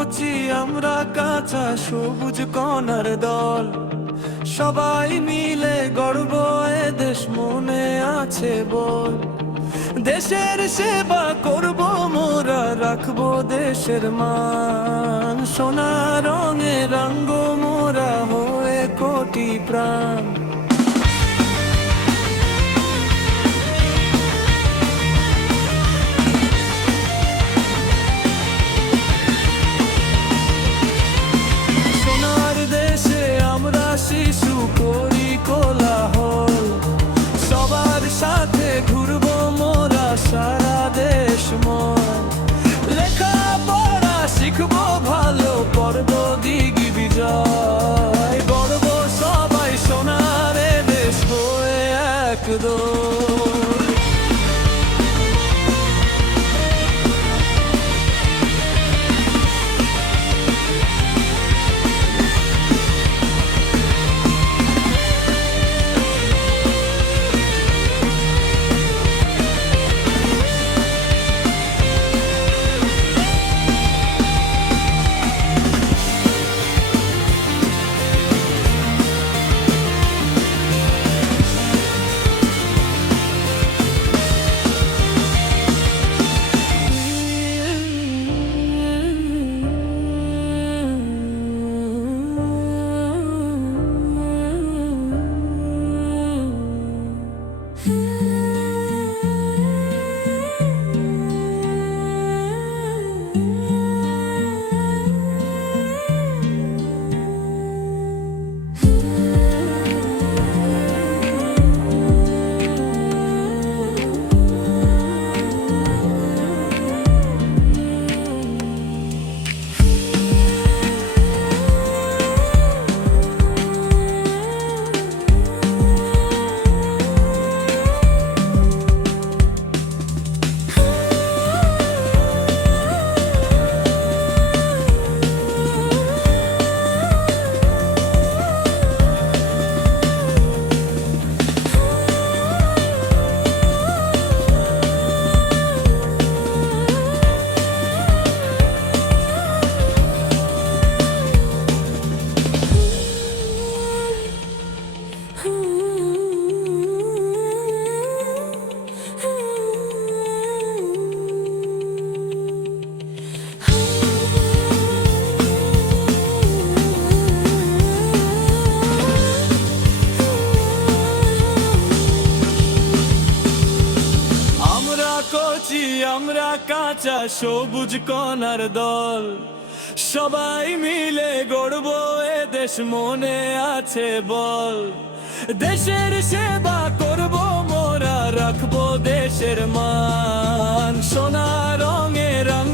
কচি আমরা কাঁচা সবুজ কণার দল, সবাই মিলে গর্ব এ দেশ মনে আছে বল। দেশের সেবা করব মোরা, রাখবো দেশের মান, সোনা রঙে রঙ্গ মোরা হয়ে কোটি প্রাণ। শিশু করি কোলাহল, সবার সাথে ঘুরবো মোরা সারা দেশময়। লেখাপড়া শিখবো ভালো, পড়ব দিগি বিজয়, গর্ব সবাই সোনার এ দেশ হয়ে একদম। আমরা কাঁচা সবুজ কণার দল, সবাই মিলে গড়ব এ দেশ মনে আছে বল। দেশের সেবা করব মোরা, রাখবো দেশের মান, সোনা রঙে রঙ